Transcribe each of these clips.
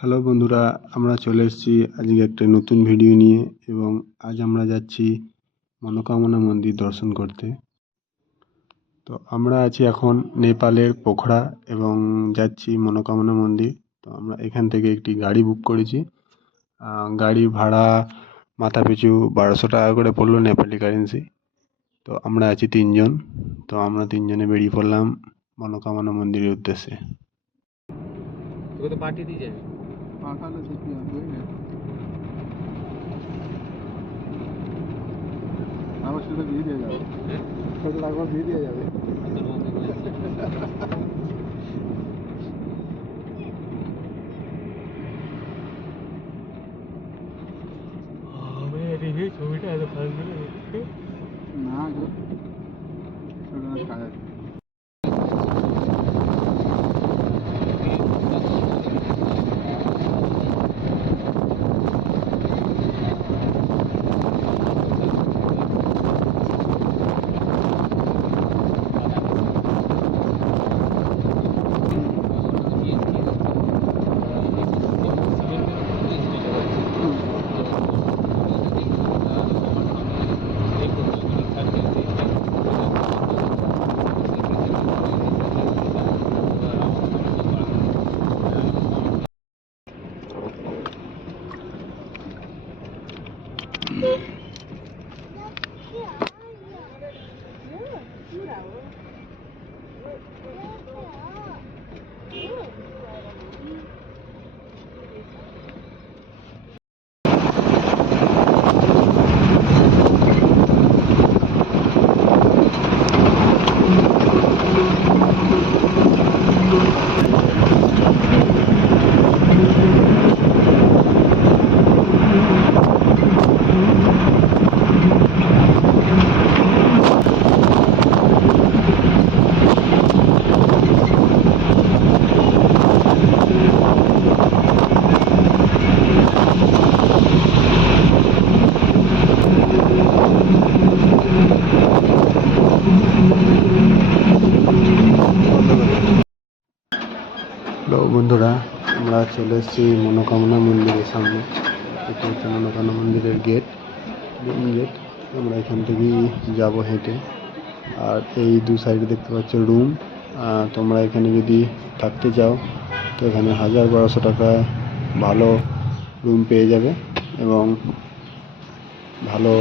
Hello বন্ধুরা, আমরা চলে এসেছি আজকে একটা নতুন ভিডিও নিয়ে এবং আজ আমরা যাচ্ছি মনোকামনা মন্দির দর্শন করতে। তো আমরা আছি এখন নেপালের পোখরা এবং যাচ্ছি মনোকামনা মন্দির। তো আমরা এখান থেকে একটি গাড়ি বুক করেছি। গাড়ি ভাড়া মাথা পিছু 1200 টাকা করে পড়লো নেপালি কারেন্সি। তো আমরা আছি তিনজন। তো আমরা তিনজনে বেরিয়ে পড়লাম মনোকামনা মন্দিরের উদ্দেশ্যে। তোকে তো পাঠিয়ে দিয়ে যাবে। পাঠালে দেখি আবার সেটা দিয়ে দেওয়া যাবে, সেটা একবার দিয়ে দেওয়া যাবে। ছবিটা এত ভালো না সেটা খায়। হ্যালো বন্ধুরা, আমরা চলে এসেছি মনোকামনা মন্দিরের সামনে। এটা হচ্ছে মনোকামনা মন্দিরের গেট, মেন গেট। আমরা এখান থেকেই যাবো হেঁটে। আর এই দু সাইডে দেখতে পাচ্ছ রুম। তোমরা এখানে যদি থাকতে চাও তো এখানে 1200 টাকায় ভালো রুম পেয়ে যাবে এবং ভালো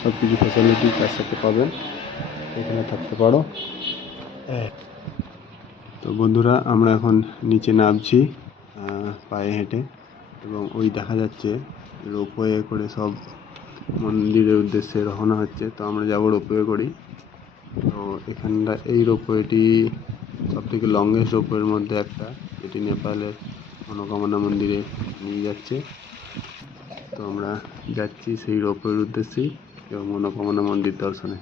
সব কিছু ফ্যাসিলিটি তার সাথে পাবেন। এখানে থাকতে পারো। তো বন্ধুরা, আমরা এখন নিচে নামছি পায়ে হেঁটে এবং ওই দেখা যাচ্ছে রোপওয়ে করে সব মন্দিরের উদ্দেশ্যে রওনা হচ্ছে। তো আমরা যাবো রোপওয়ে করি। তো এখানটা এই রোপওয়েটি সব থেকে লংগেস্ট রোপওয়ের মধ্যে একটা, যেটি নেপালের মনোকামনা মন্দিরে নিয়ে যাচ্ছে। তো আমরা যাচ্ছি সেই রোপওয়ের উদ্দেশ্যেই এবং মনোকামনা মন্দির দর্শনে।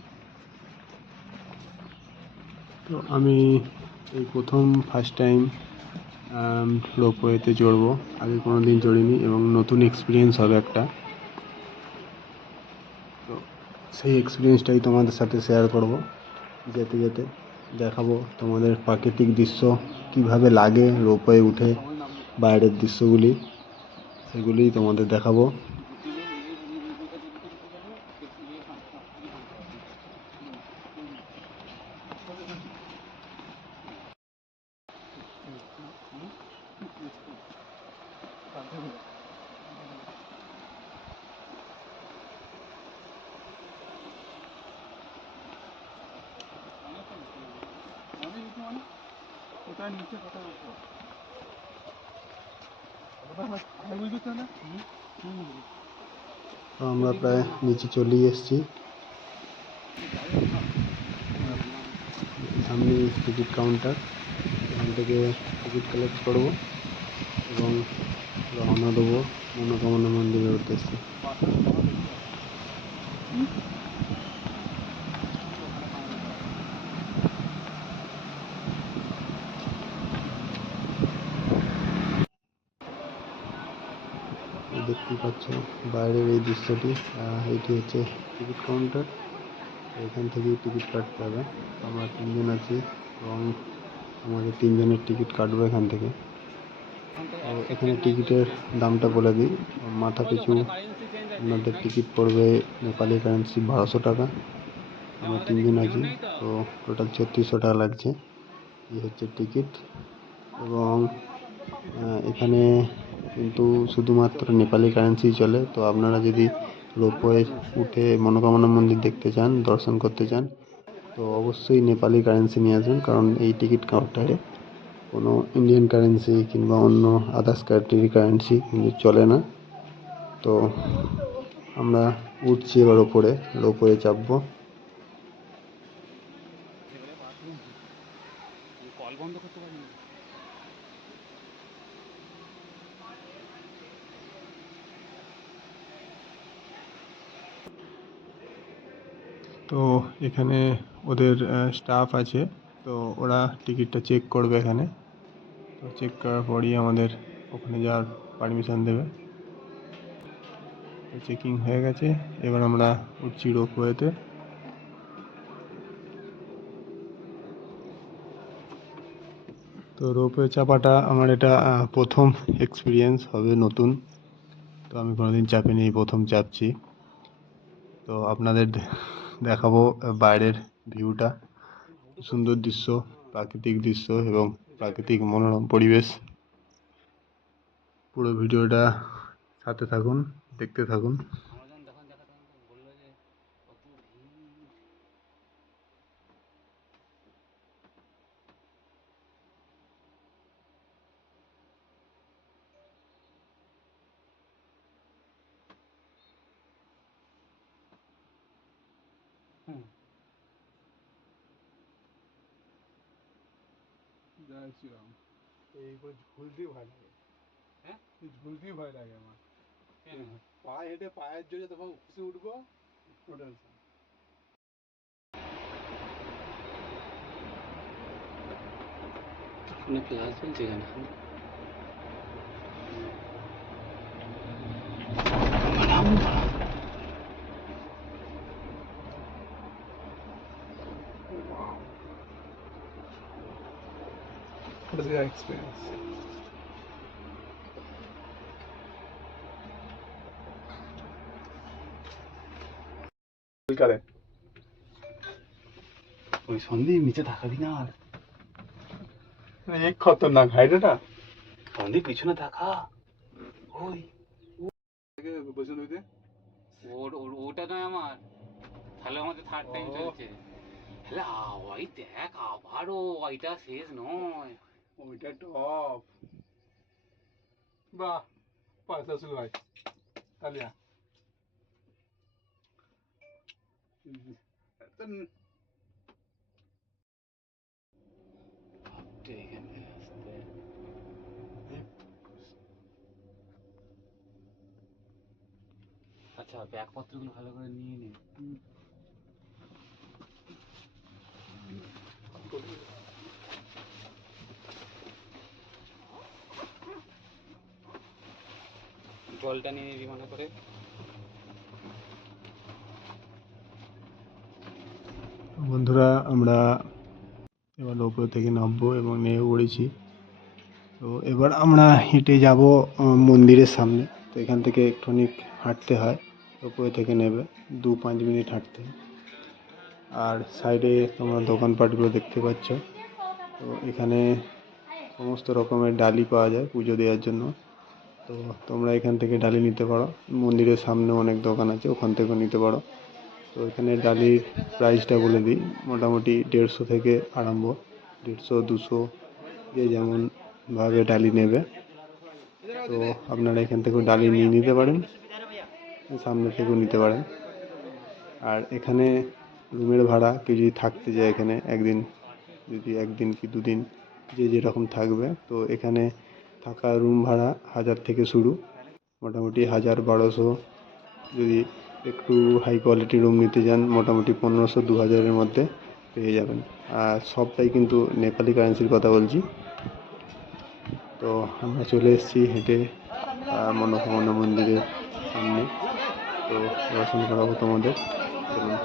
তো আমি এই ফার্স্ট টাইম রোপওয়েতে চড়বো। আগে কোনো দিন চড়িনি এবং নতুন এক্সপিরিয়েন্স হবে একটা। তো সেই এক্সপিরিয়েন্সটাই তোমাদের সাথে শেয়ার করব। যেতে যেতে দেখাবো তোমাদের প্রাকৃতিক দৃশ্য কীভাবে লাগে রোপওয়ে উঠে, বাইরের দৃশ্যগুলি সেগুলিই তোমাদের দেখাবো। তো আমরা প্রায় নিচে চলেই এসেছি। সামনে টিকিট কাউন্টার, এখান থেকে টিকিট কালেক্ট করবো এবং রওনা দেবো মনোকামনা মন্দিরের উদ্দেশ্যে। দেখতেই পাচ্ছ বাইরের এই দৃশ্যটি। এটি হচ্ছে টিকিট কাউন্টার। এখান থেকেই টিকিট কাটতে হবে। আমরা তিনজন আছি এবং আমাদের তিনজনের টিকিট কাটবো এখান থেকে। তো এখানে টিকিটের দামটা বলে দিই, মাথা পিছু আপনাদের টিকিট পড়বে নেপালি কারেন্সি 1200 টাকা। আমরা 3 জন আছি, তো টোটাল 3600 টাকা লাগছে। এই হচ্ছে টিকিট। এবং এখানে কিন্তু শুধুমাত্র নেপালি কারেন্সি চলে। তো আপনারা যদি রোপওয়ে উঠে মনোকামনা মন্দির দেখতে চান, দর্শন করতে চান, তো অবশ্যই নেপালি কারেন্সি নিয়ে আসবেন, কারণ এই টিকিট কাউন্টারে কোনো ইন্ডিয়ান কারেন্সি কিংবা অন্য আদার্স কান্ট্রির কারেন্সি কিন্তু চলে না। তো আমরা উঠছি এবার ওপরে, রোপওয়ে চাপবো। কল বন্ধ করতে পারি না। তো এখানে ওদের স্টাফ আছে, তো ওরা টিকিটটা চেক করবে এখানে। তো চেক করার পরই আমাদের ওখানে যাওয়ার পারমিশন দেবে। তো চেকিং হয়ে গেছে, এবার আমরা উঠছি রোপওয়েতে। তো রোপওয়ে চাপাটা আমার এটা প্রথম এক্সপিরিয়েন্স হবে, নতুন। তো আমি কোনোদিন চাপিনি, এই প্রথম চাপছি। তো আপনাদের দেখাবো বাইরের ভিউটা, সুন্দর দৃশ্য, প্রাকৃতিক দৃশ্য এবং প্রাকৃতিক মনোরম পরিবেশ। পুরো ভিডিওটা সাথে থাকুন, দেখতে থাকুন। জয় শ্রীরাম। এইগুলো ঝুলতেই ভয় লাগে। হ্যাঁ, ঝুলতেই ভয় লাগে আমার। পায়ে হেঁটে পায়ের জোরে তখন খুশি উঠবো, টোটাল ক্লাস চলছে এখানে। What is your experience? কারে ওই সন্দীপ নিচে তাকাবি না আর। এক খতরনাক হাইট এটা। সন্দীপ পিছনে তাকা। ওই বসে রইতে। ওটা নয় আমার, তাহলে আমাদের থার্ড টাইম চলছে। তাহলে ওই দেখ আবারও ওইটা শেষ নয়। ওইটা টপ। বাহ, পয়সা শুরু হয়। তালিয়া আচ্ছা, ব্যাগপত্রগুলো ভালো করে নিয়ে নে। জলটা নিয়ে নিবি মনে করে। বন্ধুরা, আমরা এবার রোপওয়ে থেকে নামবো এবং নেমে পড়েছি। তো এবার আমরা হেঁটে যাব মন্দিরের সামনে। তো এখান থেকে একটুখানি হাঁটতে হয়, রোপওয়ে থেকে নেবে 2-5 মিনিট হাঁটতে। আর সাইডে তোমরা দোকানপাটগুলো দেখতে পাচ্ছ। তো এখানে সমস্ত রকমের ডালি পাওয়া যায় পুজো দেওয়ার জন্য। তো তোমরা এখান থেকে ডালি নিতে পারো, মন্দিরের সামনে অনেক দোকান আছে, ওখান থেকেও নিতে পারো। তো এখানে ডালির প্রাইসটা বলে দিই, মোটামুটি 150 থেকে আরম্ভ, 150-200 যে যেমন ভাবে ডালি নেবে। তো আপনারা এখান থেকেও ডালি নিয়ে নিতে পারেন, সামনে থেকেও নিতে পারেন। আর এখানে রুমের ভাড়া, কেউ যদি থাকতে যায় এখানে একদিন, যদি একদিন কি দুদিন যে যেরকম থাকবে, তো এখানে থাকা রুম ভাড়া 1000 থেকে শুরু, মোটামুটি 1000-1200। যদি একটু হাই কোয়ালিটি রুম নিতে যান, মোটামুটি 1500-2000-এর মধ্যে পেয়ে যাবেন। আর সবটাই কিন্তু নেপালি কারেন্সির কথা বলছি। তো আমরা চলে এসেছি হেঁটে মনোকামনা মন্দিরের সামনে। তো দর্শন করাবো তোমাদের, চলুন।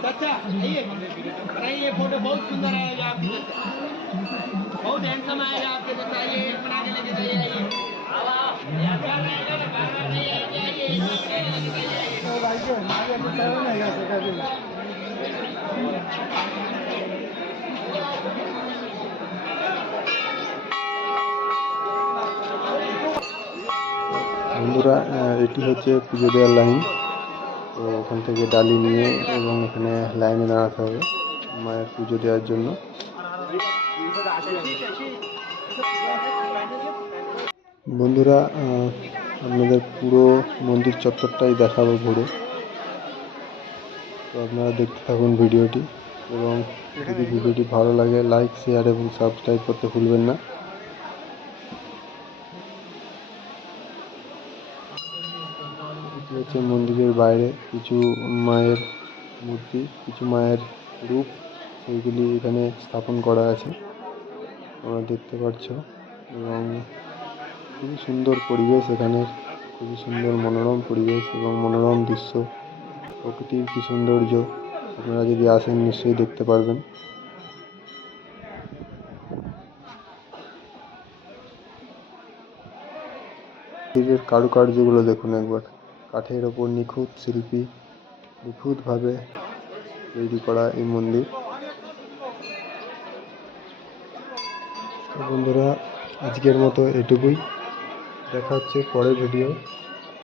चाचा आइए अरे ये फोटो बहुत सुंदर आएगा आपके जैसा बहुत हैंडसम आएगा आपके जैसा आइए एक बना के लेके जाइए आइए বন্ধুরা এটি হচ্ছে পুজো দেওয়ার লাইন। তো ওখান থেকে ডালি নিয়ে এবং এখানে লাইনে দাঁড়াতে হবে মায়ের পুজো দেওয়ার জন্য। বন্ধুরা আপনাদের পুরো মন্দির চত্বরটাই দেখাবো ঘুরে। তো আপনারা দেখতে থাকুন ভিডিওটি, এবং যদি ভিডিওটি ভালো লাগে লাইক, শেয়ার এবং সাবস্ক্রাইব করতে ভুলবেন না। এটি হচ্ছে মন্দিরের বাইরে কিছু মায়ের মূর্তি, কিছু মায়ের রূপ, সেইগুলি এখানে স্থাপন করা আছে তোমরা দেখতে পাচ্ছ। এবং খুবই সুন্দর পরিবেশ এখানে, খুবই সুন্দর মনোরম পরিবেশ এবং মনোরম দৃশ্য, প্রকৃতির কি সৌন্দর্য আপনারা যদি আসেন নিশ্চয়ই দেখতে পারবেন। মন্দিরের কারুকার্যগুলো দেখুন একবার, কাঠের ওপর নিখুঁত শিল্পী নিখুঁতভাবে তৈরি করা এই মন্দির। বন্ধুরা আজকের মতো এটুকুই, দেখা হচ্ছে পরের ভিডিও।